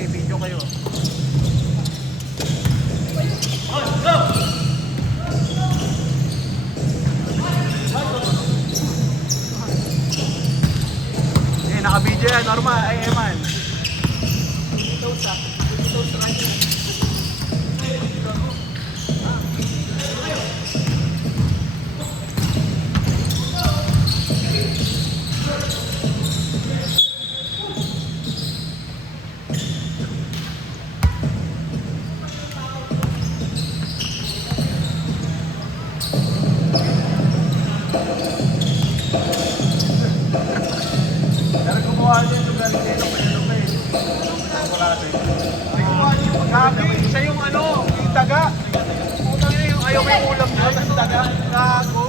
Sige, video kayo. Eh, naka-video yan, Norma. Ay, Eman. Ito sa kanya. Siya yung ano, yung daga. Putang ina yung ayaw may ulam nyo, tas daga. Gago.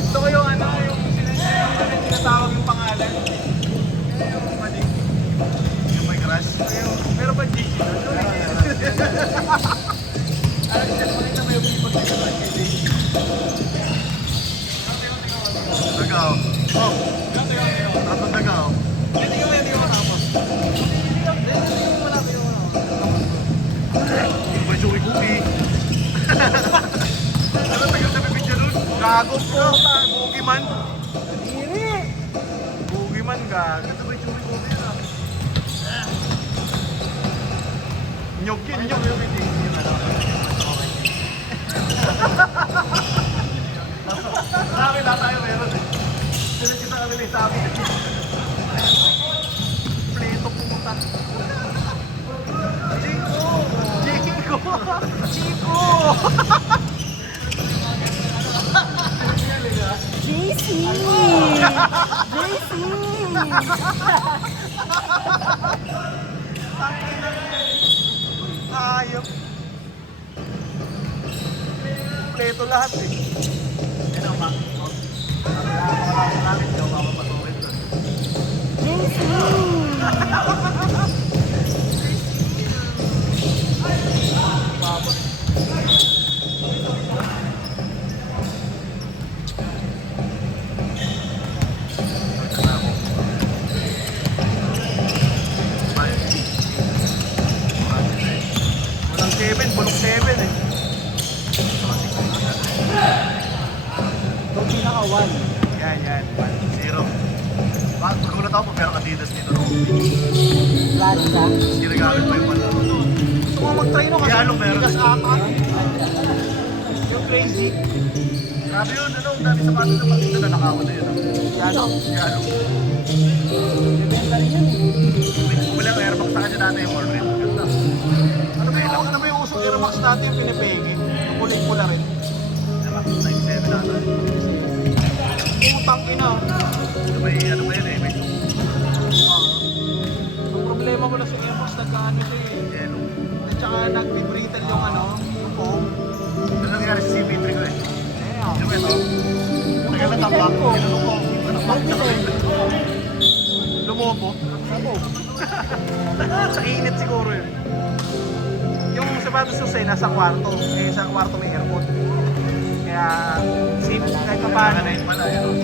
Gusto ko yung ano, yung sinatawag yung pangalan. Kaya yung mali. Yung may crush. Pero ba Gigi? Alam siya, makita mo yung pag-pag kay Gigi. Dagaw. Oh. Tatang dagaw. Hindi ko matapos. May suki kuki. Ano tagal na bibidya nun? Gago po. Bugi man. Diri. Bugi man gago. May suki kuki na. Nyog yun. Nyog yun. Sabi na tayo meron eh. Sinag kita kami may sabi. Pleto pumunta. Chico! Chico! JC! JC! Ayop. Pleto lahat eh. Yan ang mga. Wala namin daw mapapatuloy doon. JC! Walang 7, bulok 7 eh. Itong pinaka-1. Yan, 1-0. Bakit magulat ako pag meron Adidas dito no? Flat ka. Ginagamit pa yung pala. Gusto mo mag-try no kasi Yalong meron. bigas ata. Yung crazy. Grabe yun, ano, ang dami sapatos na pagkita na nakawan na yun. Yalong. Yalong. Bibenta rin yun eh. Walang airbox sa kanya dati yung order. Ganda. Ano ba yung usong Air Max natin yung pinipegi? Yung kulay-pula rin. Diba? 9-7 ata. Putang ina. Ano ba yun eh? May Ang problema ko na sa Air Max nagkaano ito eh. yellow. At saka nag-vibratal yung ano, yung foam. Ano nangyari sa CP3 ko eh? Damn. Ano ba ito? Tagal na tambak. Tinanong ko. Lumobo. Sabo. Sa init siguro yun. Yung sapatos ko sa'yo nasa kwarto. Eh, sa kwarto may aircon. Kaya, safe kahit pa paano. Nakanayin pala yun.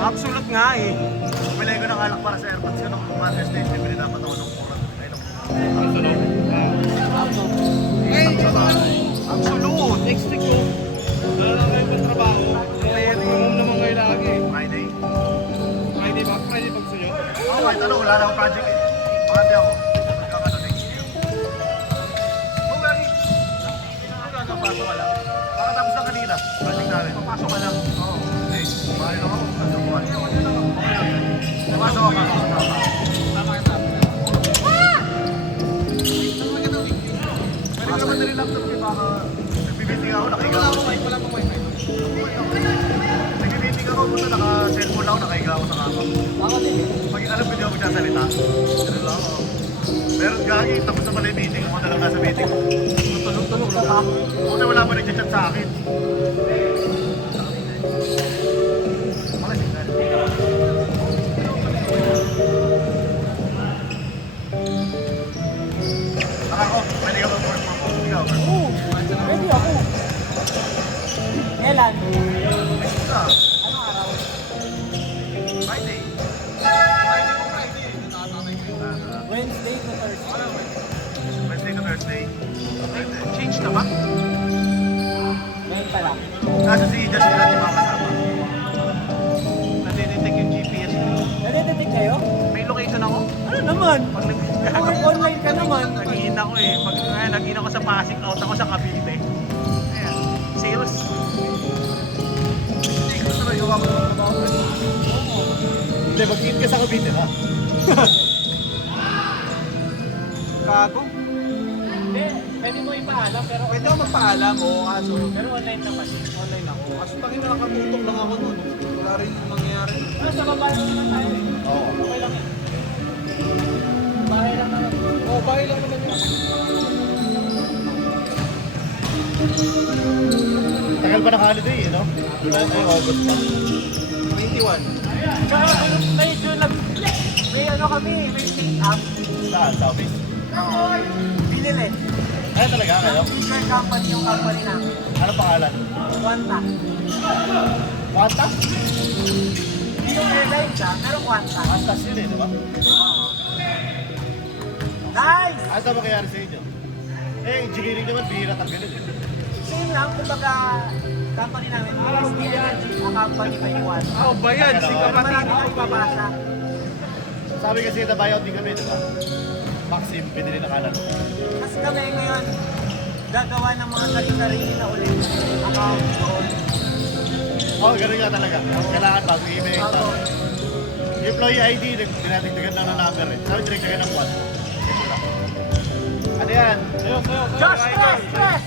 Absolute nga eh. Pumilay ko ng alak para sa airpods ko nung Mother's Day. Bibili dapat ako ng kurang. Absolute. Next week ko, wala lang kayo pang trabaho. Kaya mamam naman kayo lagi. Friday. Friday ba? Friday ba gusto nyo? Oo, kahit ano, wala na akong project eh. Bakante ako. Magkakano next year. Oo, lagi. Ang gagapasok ka lang. Pakatapos na kanina. Project namin. Papasok ka lang. Oo. Eh, mahal lang ako. Ano buwan? Okay lang yan. Pumasok ako. Tama ka tama. Pwede ko naman na rin laptop eh. Baka nagbibiting ako, nakahiga ako. Wala pang wifi. Nagbibiting ako, buta naka-cellphone lang ako, nakahiga ako sa kama. Ako din. Pag alam ko di ako magsasalita. Ganun lang ako. Meron gagi, tapos na pala yung meeting. Ako na lang nasa meeting. Tulog-tulog ka pa. Buti wala pa nag-chat sa akin. Wala signal. Ako, pwede ka mag-work from home. Ikaw, Oo. Ready ako. Kailan? Isa. Anong araw? Friday. Friday ko Friday. Natatatay ko yun. Wednesday to Thursday. Wednesday to Thursday. Change na ba? Ngayon pa lang. Kaso si Josh nila di ba kasama? Nadidetect yung GPS mo. Nadidetect kayo? May location ako. Ano naman? Pag Pag online ka naman. nag-in ako eh. Pag nag-in ako sa Pasig, out ako sa Cavite. Ayan. Sales. Hindi ko na gawa ko ng trabaho. Hindi, mag-in ka sa Cavite ha? Kago. Hindi, pwede mo ipaalam pero Pwede ako magpaalam o kaso. pero online na kasi. Online ako. Kaso tangin na nakatutok lang ako nun. Wala rin yung mangyayari. Ano sa baba naman tayo eh. Oo. Okay lang eh. Bahay lang naman. Oo, bahay lang naman yun. Tagal pa ng holiday eh, no? Ay, August pa. 21. Kaya medyo may ano kami, may pick up. Saan? Sa office? Binili. Ay, talaga kayo? T-shirt company yung company namin. Ano pangalan? Quanta. Quanta? Hindi yung airline siya, pero Quanta. Quantas yun eh, di ba? Nice! Ano ba mangyayari sa inyo? Eh, engineering naman, bihira tanggalin eh. Same lang, kumbaga, company namin, Steel Energy, a company by Quanta. Oh, bayan. Si Marami kapatid. kang babasa. Sabi kasi na buyout din kami, di ba? Maxim, pinili na kanan. Kasi kami ngayon, gagawa ng mga sarili na ulit account doon. Oo, ganun nga talaga. Kailangan bago email. Ako, Employee ID, dinadagdagan lang ng number eh. Sabi, dinagdagan ng 1. Ano yan? Josh, stress!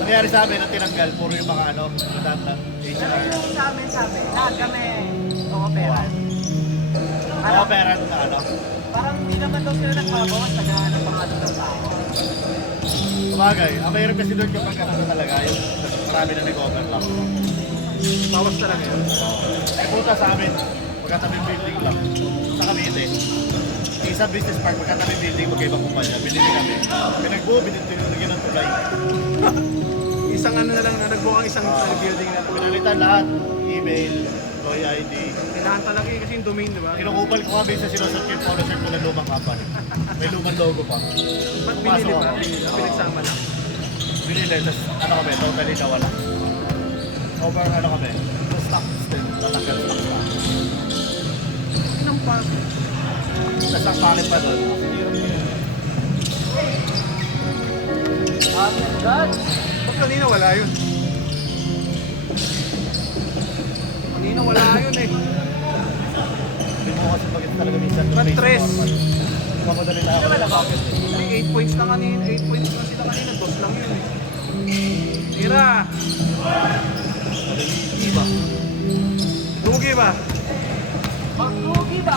Nangyari sa amin ang tinanggal, puro yung mga ano, matanda. Ano yung sa amin, lahat kami, okay. Mga parent na ano. Parang hindi naman daw sila nagbabawas, naghahanap ang ano ng tao. Sabagay, ang mahirap kasi doon kapag ano talaga, yung marami na nag-overlap. Bawas talaga yun. Ay puta sa amin, magkatabing building lang. Sa Cavite. Isang business park, magkatabing building, magkaibang kumpanya. Binili kami. Pinagbuo, binigyan ng tulay. Isang ano na lang, nagbuo ang isang building na to. Pinalitan lahat. Email, employee ID. Kailangan talaga eh, kasi yung domain, di ba? Kinukupal ko kami sa sinusot yung polo shirt ko ng lumang company. May lumang logo pa. Ba't Pumasok binili ba? ako. Pinagsama lang. Binili, tapos ano kami, totally nawala. Over ano kami, the stock still, tatanggal stock pa. Inang paso. Tapos ang pangit pa doon, Oh my God! Ba't kanina wala yun? Kanina wala yun eh. hindi mo kasi pag talaga minsan. Matres. Mamadali tayo. May 8 points lang kanina. 8 points lang sila kanina. 2 lang yun eh. Tira! Iba. Lugi ba? Maglugi ba?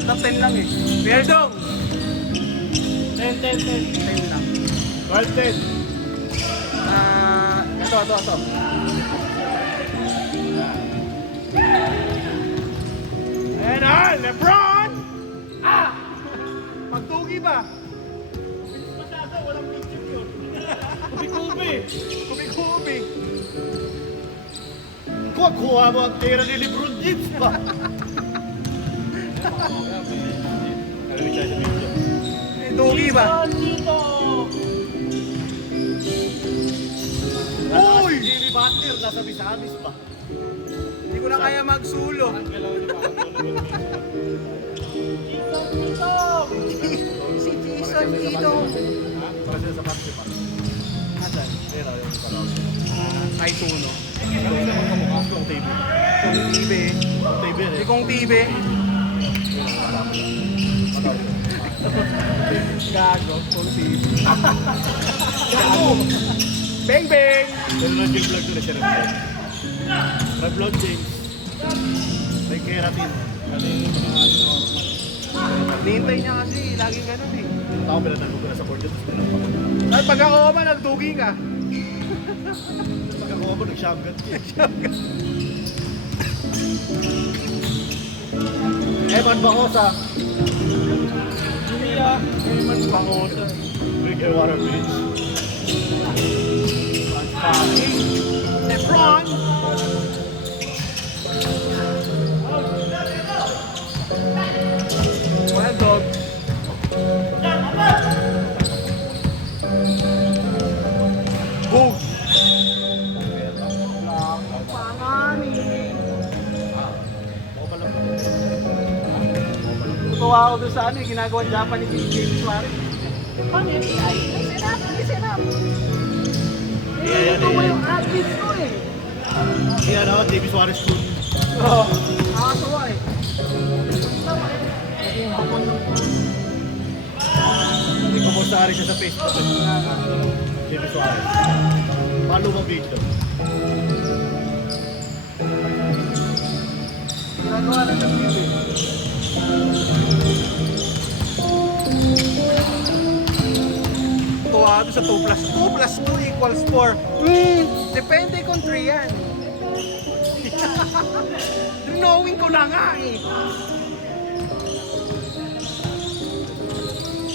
Top 10 lang eh. Pierdong! 10 10 lang. 12-10. Ito. Ayan na! Lebron! Ah! Magtugi ba? Kubi-kubi! Kuha mo ang tira ni Lebron James pa. Narinig tayo sa video. Tugi ba? Uy! Jimmy Butler, nasa Misamis pa. Hindi ko na kaya magsulo. Si Jason dito. Ha? Para sila sa Pepsi pa. Asan? Pero yung kalawin. Ay, tuno. Yung kamukha ko ang TV. Kung TV. Ang TV Hindi eh. kong TV. Gago. Kung TV. Gago. Bang bang! Pero lang yung vlog ko na siya rin. Revlon James. May keratin. Ano yung mga Nihintay niya kasi. Laging ganun eh. tao pinatanggo ko na sa board yun. Tapos pinapakot. At pag ako man, nagtugi ka. Pagkakuha mo, nag-shotgun ko. Evan Bacosa. May man bangosa. Bigger water beach. Lebron! Wild dog. Boom! Tutuwa ako doon sa ano, yung ginagawang Japanese ni James Suarez. Paano yung AI? Listen up! Yeah, Ito mo yung athletes ko eh. Yan ako, Davis Suarez School. Oo. Nakakatawa eh. Hindi ko postari siya sa Facebook. Davis Suarez. Follow mo video. Ginagawa na ng video. Tuwa doon sa 2 plus 2 plus 2 equals 4. Depende kung 3 yan. Knowing ko na nga eh.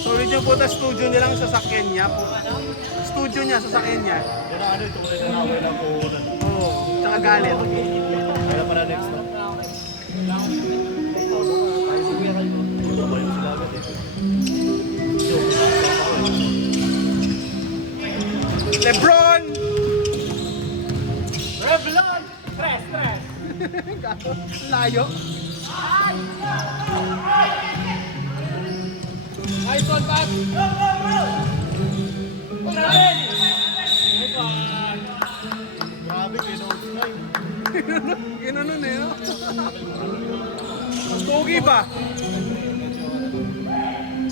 Solid yung puta studio nilang sasakyan niya. Studio niya, sasakyan niya. Yan ang ano, ito ko na away lang po. Oo. Tsaka galit. Kaya para next time. Ito ba yung sila agad eh? Lebron! Revlon! Stress! Layo. Nice one, Pat! Grabe, kayo na slime. Gano'n na yun. Mas pogi pa.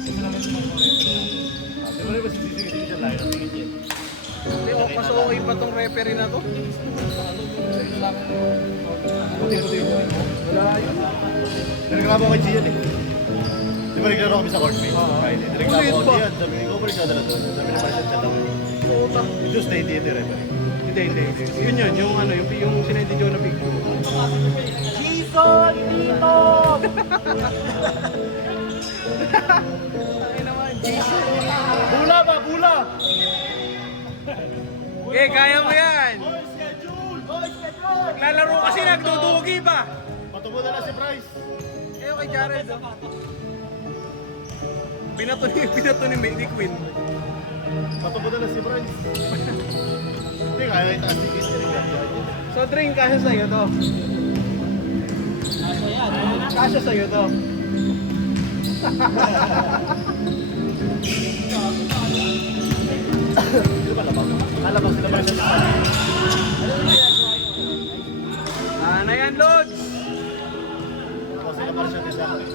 Di ba rin ba sisingin siya layo? Tingin niya. Hindi, mas okay pa tong referee na to. Puti-puti mo. Wala yun. Nagreklamo kay Gian eh. Di ba naglaro kami sa court mate? Friday. Nagreklamo Ulit ko ba? Gian. Sabi ko, balik ka dala doon. Sabi na parang siya daw. Puta. Yung Diyos na hindi ito referee. Hindi. Yun, yung ano, yung sinenti Joe na big. Jason Tito! Ay naman, Jason. Bula ba? Bula! Eh, kaya mo yan. Naglalaro kasi nagdudugi pa. Patubo na lang si Bryce. Eh, kay Jared. Oh. Binato ni Mandy Quinn. Patubo na lang si Bryce. Hindi, kaya itaas si Kit. So, drink, kasya sa'yo to. Kasya sa'yo to. Di ba labang? Nalabang sila ba siya? Ano yan, Lods? Kasi naman siya din sa akin.